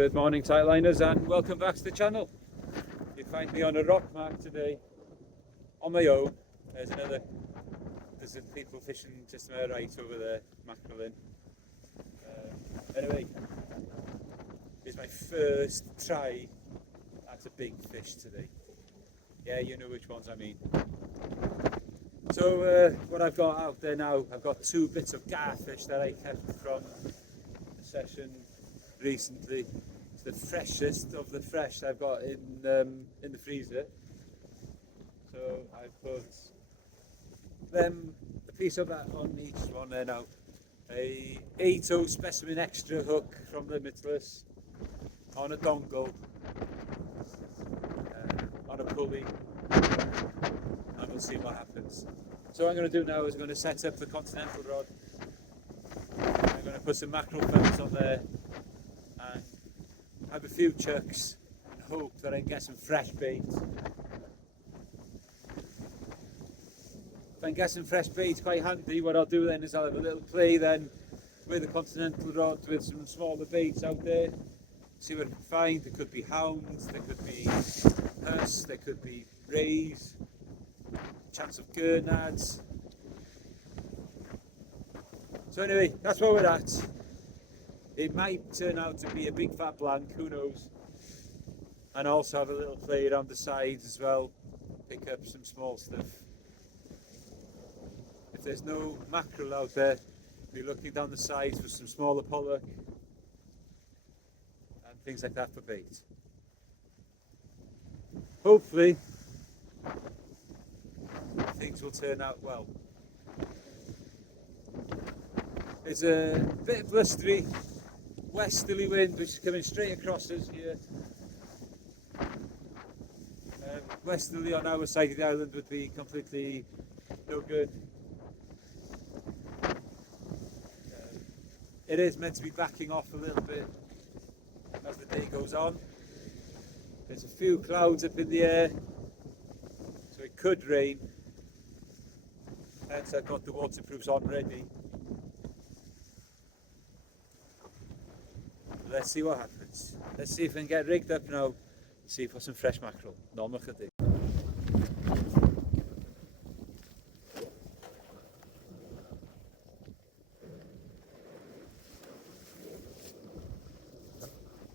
Good morning, tightliners, and welcome back to the channel. You find me on a rock mark today, on my own. There's some people fishing just to my right over there, mackerel in. Anyway, it's my first try at a big fish today. Yeah, you know which ones I mean. So what I've got out there now, I've got 2 bits of garfish that I kept from the session recently. It's the freshest of the fresh I've got in the freezer. So I put a piece of that on each one there now. A 8/0 specimen extra hook from Limitless on a dongle, on a pulley, and we'll see what happens. So what I'm going to do now is I'm going to set up the continental rod. I'm going to put some mackerel feathers on there and have a few chucks and hope that I can get some fresh bait. If I can get some fresh bait quite handy, what I'll do then is I'll have a little play then with the continental rod with some smaller baits out there. See what I can find. There could be hounds, there could be huss, there could be rays, chance of gurnards. So anyway, that's where we're at. It might turn out to be a big fat blank, who knows. And also have a little play around the sides as well, pick up some small stuff. If there's no mackerel out there, be looking down the sides for some smaller pollock and things like that for bait. Hopefully things will turn out well. There's a bit of blustery westerly wind which is coming straight across us here. Westerly on our side of the island would be completely no good. It is meant to be backing off a little bit as the day goes on. There's a few clouds up in the air, so it could rain. Hence I've got the waterproofs on ready. Let's see what happens. Let's see if we can get rigged up now, see for some fresh mackerel. Normal chydig.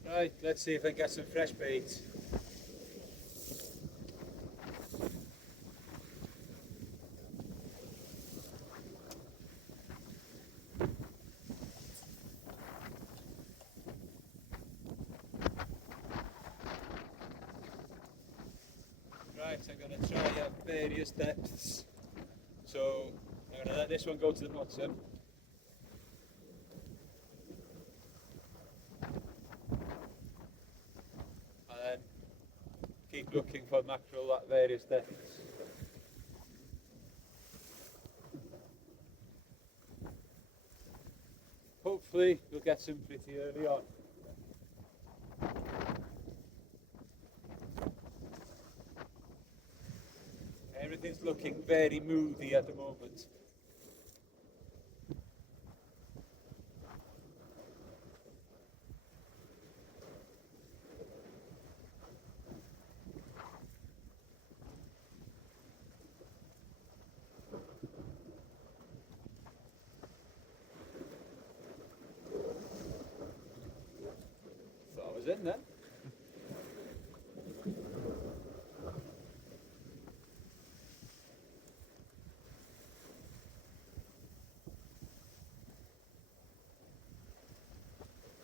Right, let's see if I can get some fresh bait. Right, I'm going to try at various depths. So I'm going to let this one go to the bottom. And then keep looking for mackerel at various depths. Hopefully we'll get some pretty early on. Everything's looking very moody at the moment. Thought I was in then.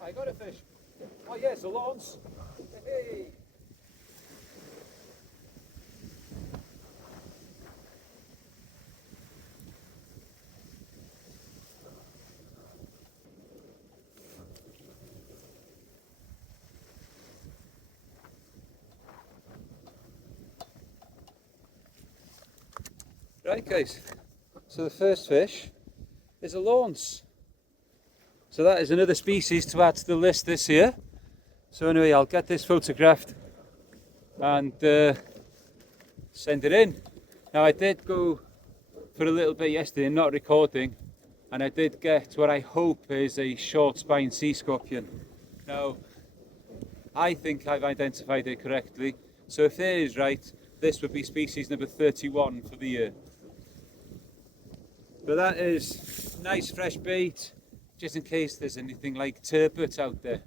I got a fish. Oh yes, a lance. Hey. Right guys, so the first fish is a lance. So that is another species to add to the list this year. So anyway, I'll get this photographed and send it in. Now I did go for a little bit yesterday, not recording, and I did get what I hope is a short spine sea scorpion. Now I think I've identified it correctly. So if it is right, this would be species number 31 for the year. But that is nice fresh bait, just in case there's anything like turbot out there.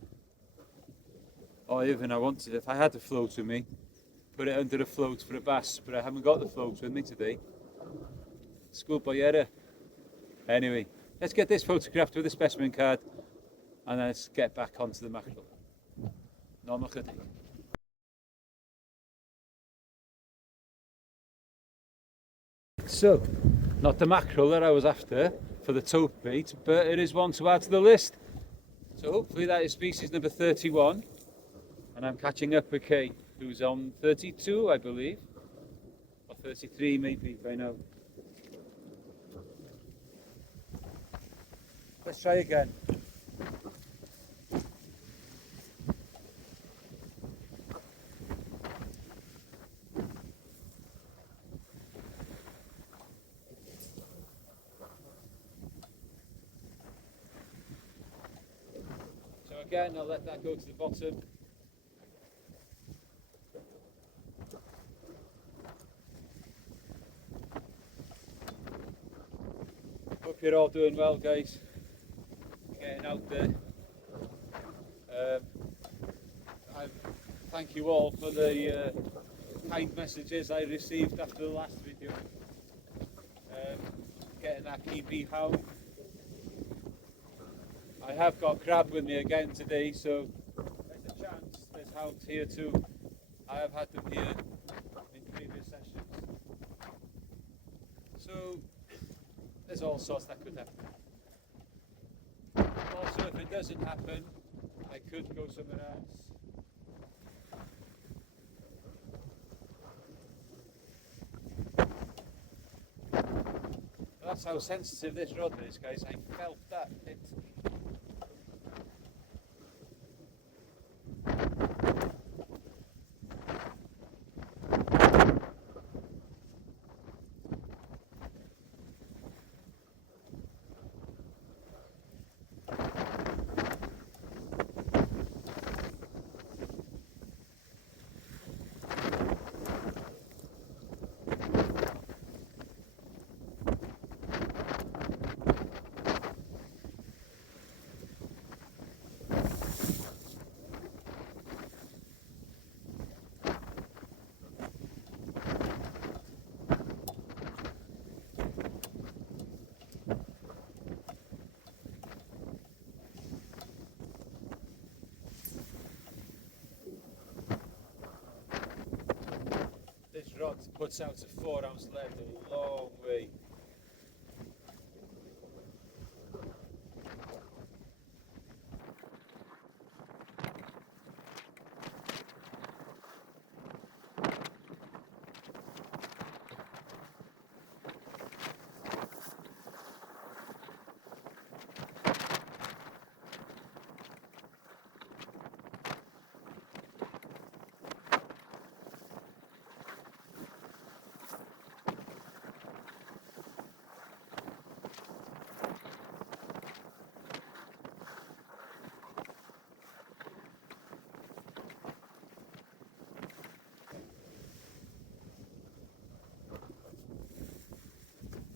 Or even I wanted, if I had a float with me, put it under a float for a bass, but I haven't got the float with me today. Schoolboy error. Anyway, let's get this photographed with a specimen card and then let's get back onto the mackerel. Normal chydig. So, not the mackerel that I was after for the tope bait, but it is one to add to the list. So hopefully that is species number 31. And I'm catching up with Kay, who's on 32, I believe. Or 33 maybe by now. Let's try again. So again, I'll let that go to the bottom. Hope you're all doing well, guys. Getting out there. Thank you all for the kind messages I received after the last video. Getting that kiwi hound. I have got crab with me again today, so there's a chance there's hounds here too. I have had them here in previous sessions. So there's all sorts that could happen. Also, if it doesn't happen, I could go somewhere else. That's how sensitive this rod is, guys. I felt that hit. This rod puts out a 4-ounce lead a long way.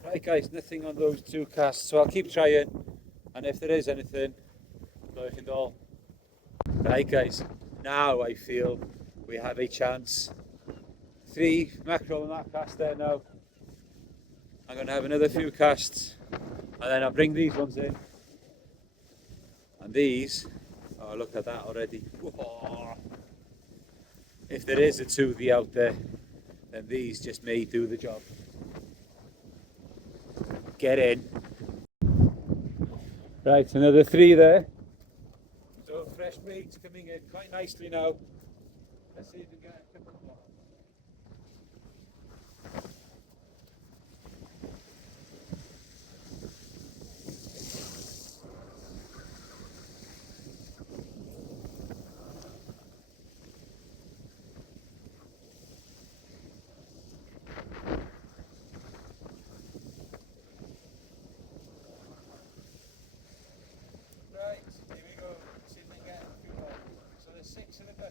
Right guys, nothing on those two casts, so I'll keep trying, and if there is anything, look and all. Right guys, now I feel we have a chance. 3 mackerel on that cast there now. I'm going to have another few casts, and then I'll bring these ones in. And these, oh look at that already. Whoa. If there is a 2V out there, then these just may do the job. Get in. Right, another 3 there. So fresh baits coming in quite nicely now. Let's see if we can get a couple more. Right, here we go. See if we can get a few more. So there's 6 in the bag.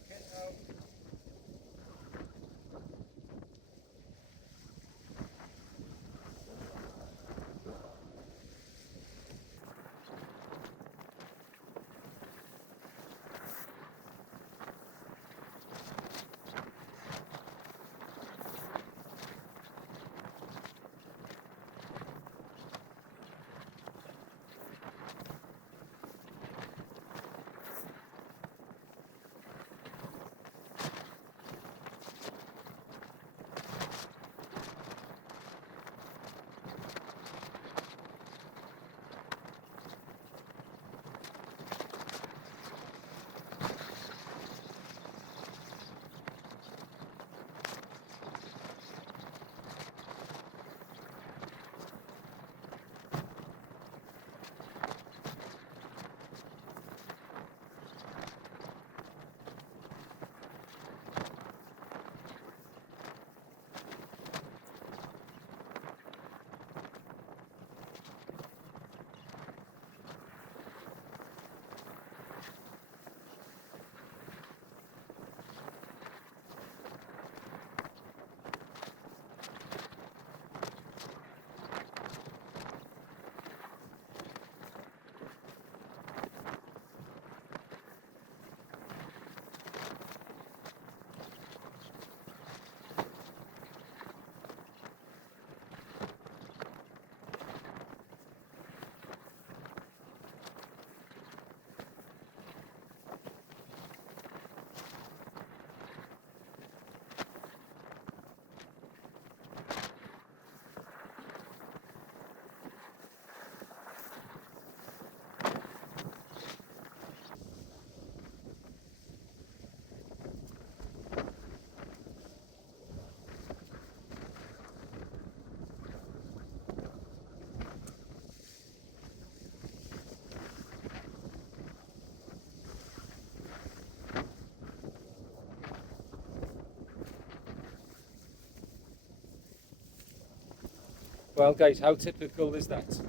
Well guys, how typical is that?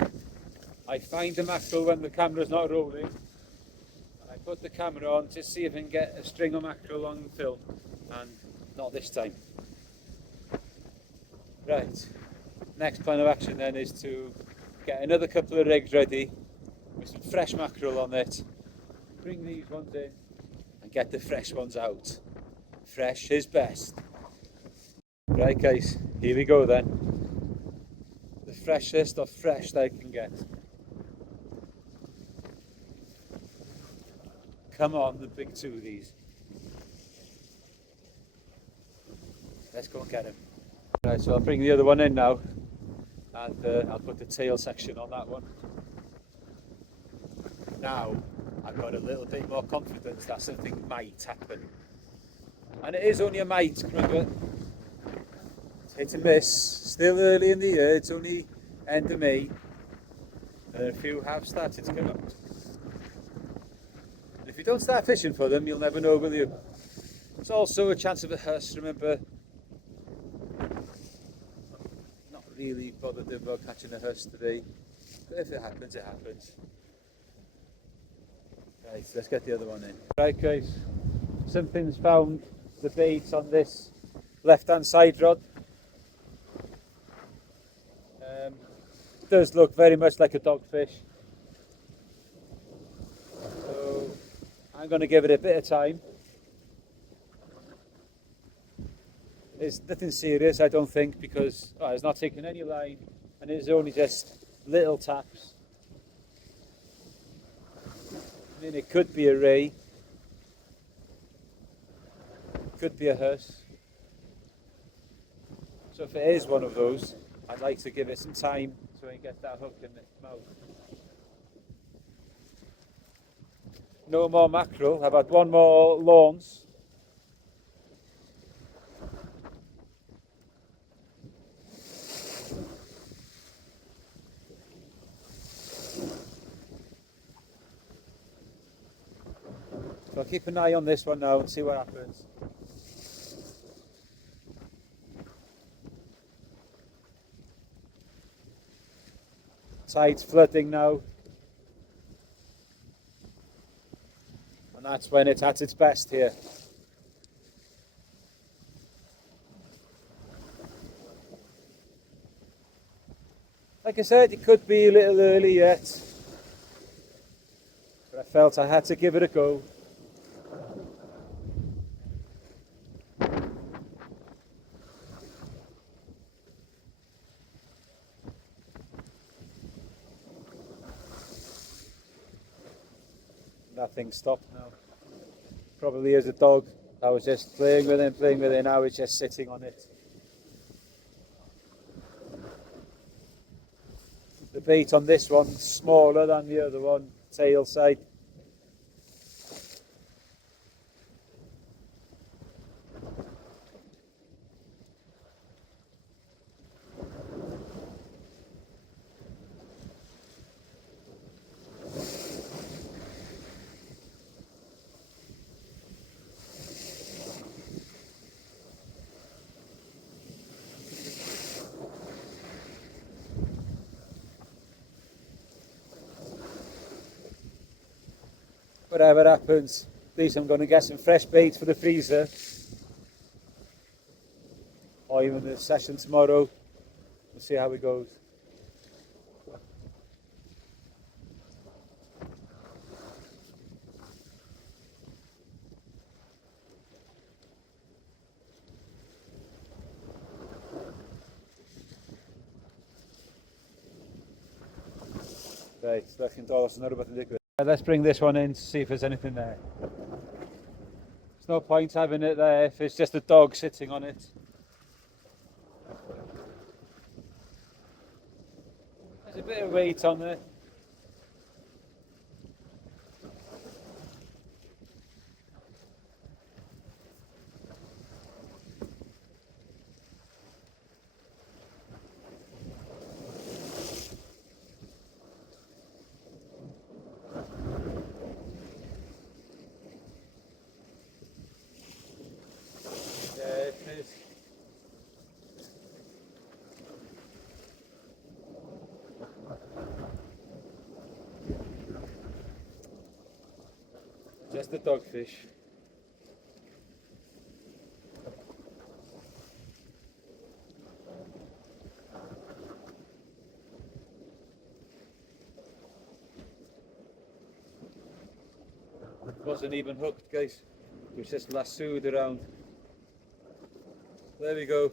I find the mackerel when the camera's not rolling, and I put the camera on to see if I can get a string of mackerel on film, and not this time. Right, next plan of action then is to get another couple of rigs ready with some fresh mackerel on it, bring these ones in and get the fresh ones out. Fresh is best. Right guys, here we go then. The freshest of fresh that I can get. Come on, the big two of these. Let's go and get him. Right, so I'll bring the other one in now, and I'll put the tail section on that one. Now I've got a little bit more confidence that something might happen. And it is only a might, remember. It's hit and miss, still early in the year, it's only end of May, and a few have started to come out. And if you don't start fishing for them, you'll never know, will you? It's also a chance of a huss, remember. Not really bothered about catching a huss today, but if it happens, it happens. Right, let's get the other one in. Right guys, something's found the bait on this left hand side rod. It does look very much like a dogfish, so I'm going to give it a bit of time. It's nothing serious, I don't think, because it's not taking any line and it's only just little taps. I mean, it could be a ray, could be a huss. So if it is one of those, I'd like to give it some time so I can get that hook in its mouth. No more mackerel, I've had one more lawns. So I'll keep an eye on this one now and see what happens. Tide's flooding now, and that's when it's at its best here. Like I said, it could be a little early yet, but I felt I had to give it a go. Nothing stopped now. Probably is a dog. I was just playing with it, now it's just sitting on it. The bait on this one's smaller than the other one, tail side. Whatever happens, at least I'm going to get some fresh bait for the freezer, or even the session tomorrow. We'll see how it goes. Right, looking dollars and bit ridiculous. Let's bring this one in to see if there's anything there. There's no point having it there if it's just a dog sitting on it. There's a bit of weight on there. Just the dogfish. It wasn't even hooked, guys. It was just lassoed around. There we go.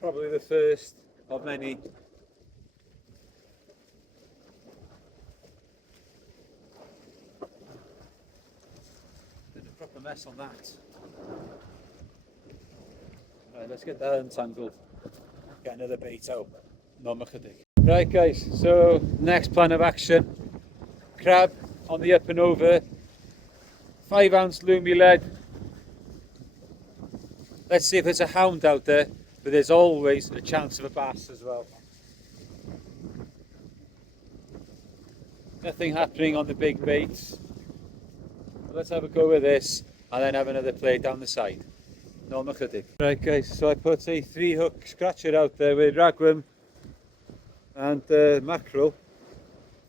Probably the first of many. Did a proper mess on that. Right, let's get that untangled. Get another bait out. No mackerel. Right, guys. So next plan of action: crab on the up and over. 5-ounce loomy lead. Let's see if there's a hound out there, but there's always a chance of a bass as well. Nothing happening on the big baits. Let's have a go with this and then have another play down the side. No mackerel. Right, guys, so I put a 3-hook scratcher out there with ragworm and mackerel.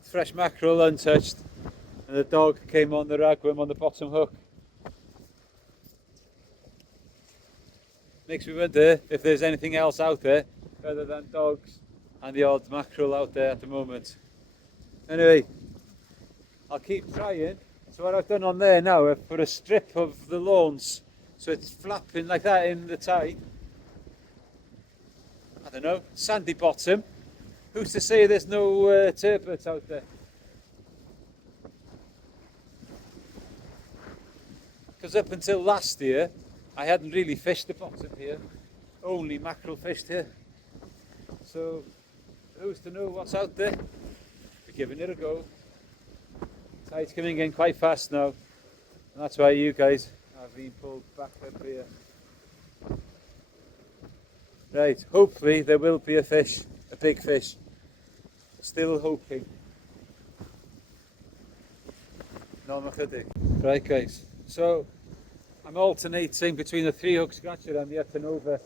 Fresh mackerel, untouched, and the dog came on the ragworm on the bottom hook. Makes me wonder if there's anything else out there other than dogs and the odd mackerel out there at the moment. Anyway, I'll keep trying. So what I've done on there now, I've put a strip of the lawns so it's flapping like that in the tide. I don't know, sandy bottom. Who's to say there's no turbot out there? Because up until last year, I hadn't really fished the bottom here, only mackerel fished here. So who's to know what's out there? We're giving it a go. Tide's coming in quite fast now, and that's why you guys have been pulled back up here. Right, hopefully there will be a fish, a big fish. Still hoping. No mackerel. Right, guys, so I'm alternating between the 3-hook scratcher and the up and over.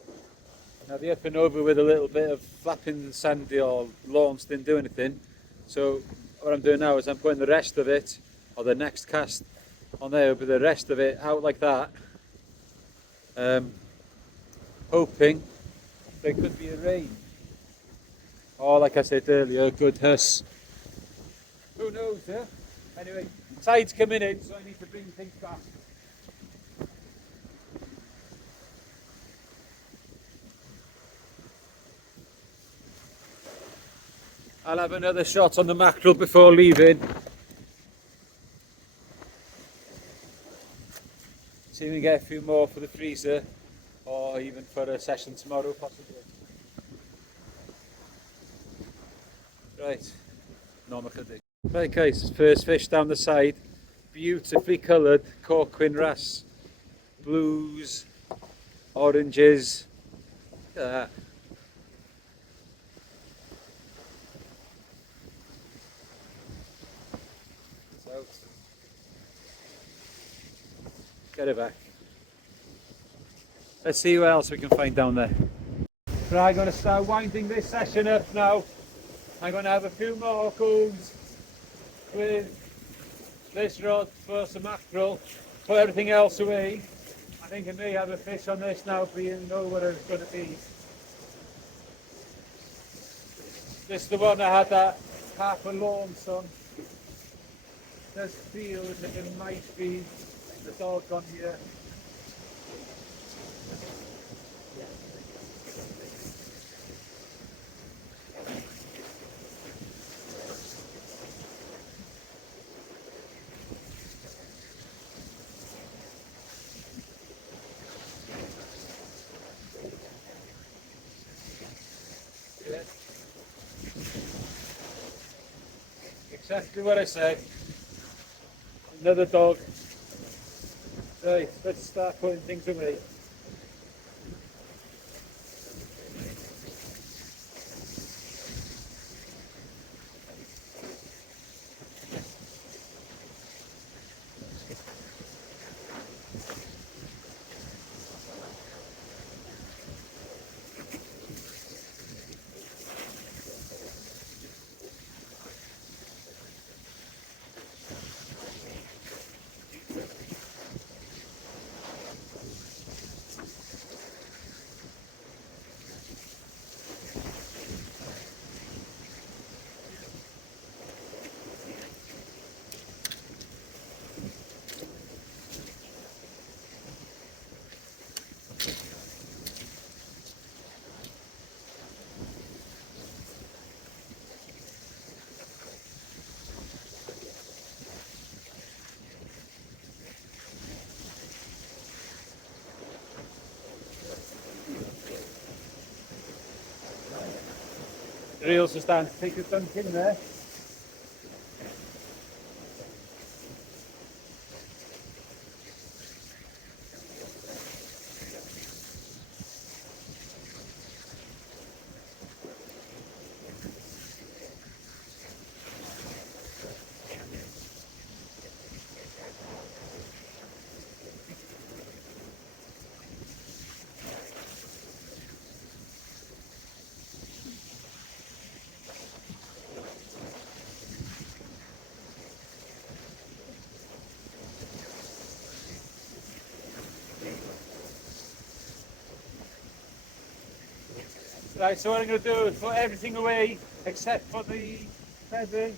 Now the up and over with a little bit of flapping sandy or lawns didn't do anything. So what I'm doing now is I'm putting the rest of it, or the next cast on there, with the rest of it out like that. Hoping there could be a rain. Or like I said earlier, a good huss. Who knows, huh? Anyway, tide's coming in, so I need to bring things back. I'll have another shot on the mackerel before leaving. See if we can get a few more for the freezer, or even for a session tomorrow possibly. Right, no mackerel. Right, guys, first fish down the side. Beautifully coloured corquin wrasse. Blues, oranges. Look at that. Get it back. Let's see what else we can find down there. Right, I'm going to start winding this session up now. I'm going to have a few more goes with this rod for some mackerel. Put everything else away. I think I may have a fish on this now, but you know what it's going to be. This is the one I had that half a launce on. It does feel as if it might be the dog on here. Yeah. Exactly what I said. Another dog. Right, let's start putting things away. reels are starting to take a dunk in there. Right, so what I'm going to do is put everything away except for the feathers.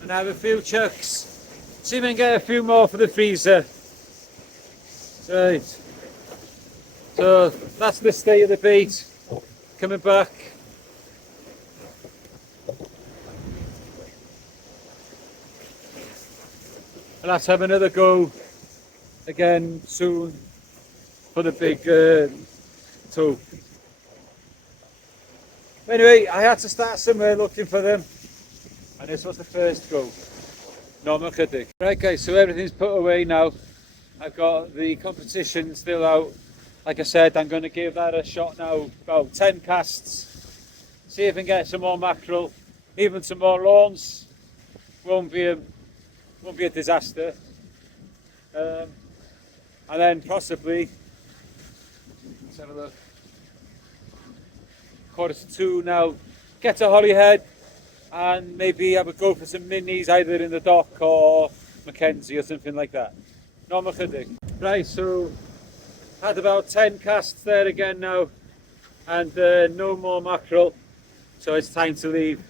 And I have a few chucks. See if I can get a few more for the freezer. Right. So that's the state of the bait. Coming back. And let's have another go again soon for the big tope. Anyway, I had to start somewhere looking for them, and this was the first go. No, I'm kidding. Right guys, so everything's put away now. I've got the competition still out. Like I said, I'm going to give that a shot now, about 10 casts. See if I can get some more mackerel, even some more lawns. Won't be a disaster. And then possibly, let's have a look, 1:45 now, get to Holyhead and maybe have a go for some minis either in the dock or Mackenzie or something like that. No more kidding. Right, so had about 10 casts there again now and no more mackerel, so it's time to leave.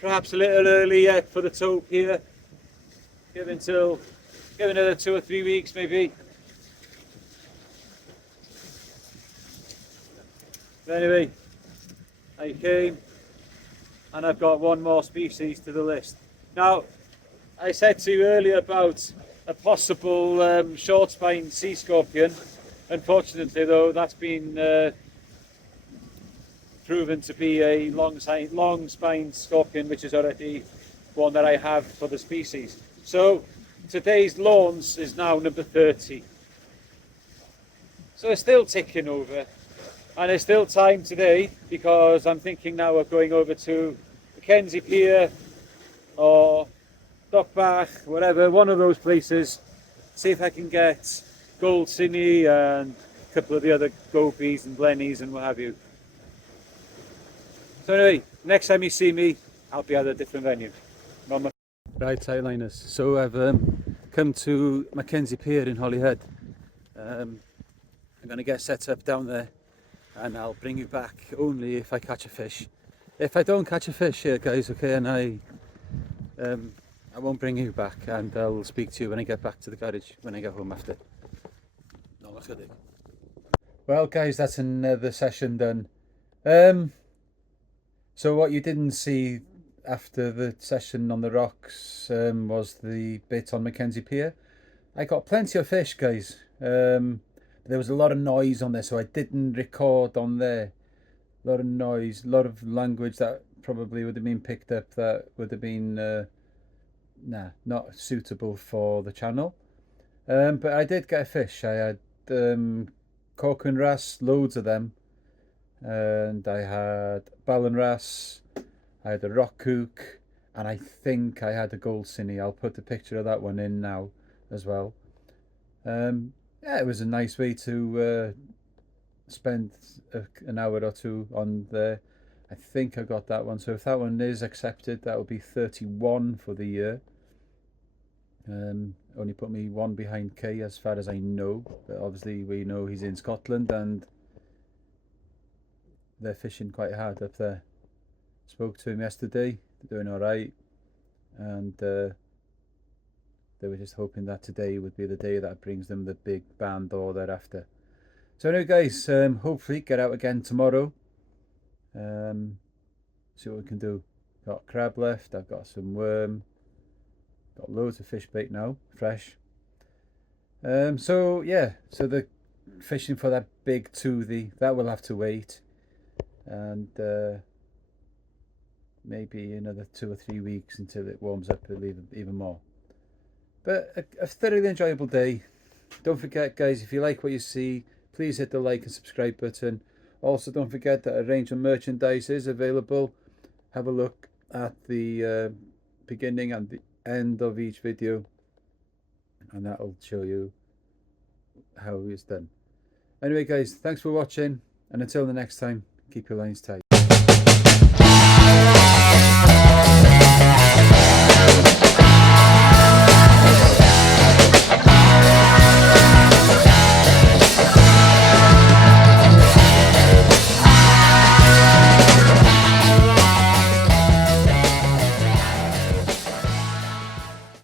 Perhaps a little early yet for the tope here. Give another 2 or 3 weeks maybe. But anyway, I came and I've got one more species to the list. Now, I said to you earlier about a possible short spine sea scorpion. Unfortunately though, that's been proven to be a long spine scorpion, which is already one that I have for the species. So today's lawns is now number 30. So it's still ticking over, and there's still time today because I'm thinking now of going over to Mackenzie Pier or Dockbach, whatever, one of those places, see if I can get gold cine and a couple of the other gobies and blennies and what have you. So anyway, next time you see me, I'll be at a different venue. Right, Highliners. So I've come to Mackenzie Pier in Holyhead. I'm going to get set up down there and I'll bring you back only if I catch a fish. If I don't catch a fish here, guys, okay, and I won't bring you back, and I'll speak to you when I get back to the garage, when I get home after. No, look at it. Well, guys, that's another session done. So what you didn't see after the session on the rocks was the bit on Mackenzie Pier. I got plenty of fish, guys. There was a lot of noise on there, so I didn't record on there. A lot of noise, a lot of language that probably would have been picked up that would have been not suitable for the channel. But I did get a fish. I had cork and wrasse, loads of them. And I had ballan wrasse, I had a rock kook, and I think I had a gold cine. I'll put a picture of that one in now as well. Yeah, it was a nice way to spend an hour or two on there. I think I got that one, so if that one is accepted, that will be 31 for the year. Only put me one behind Kay as far as I know, but obviously we know he's in Scotland and they're fishing quite hard up there. Spoke to him yesterday, they're doing alright, and they were just hoping that today would be the day that brings them the big band or thereafter. So anyway, guys, hopefully get out again tomorrow. See what we can do. Got crab left, I've got some worm, got loads of fish bait now, fresh. So yeah, so the fishing for that big toothy, that will have to wait, and maybe another 2 or 3 weeks until it warms up even more. But a thoroughly enjoyable day. Don't forget, guys, if you like what you see, please hit the like and subscribe button. Also, don't forget that a range of merchandise is available. Have a look at the beginning and the end of each video, and that'll show you how it's done. Anyway, guys, thanks for watching, and until the next time, keep your lines tight.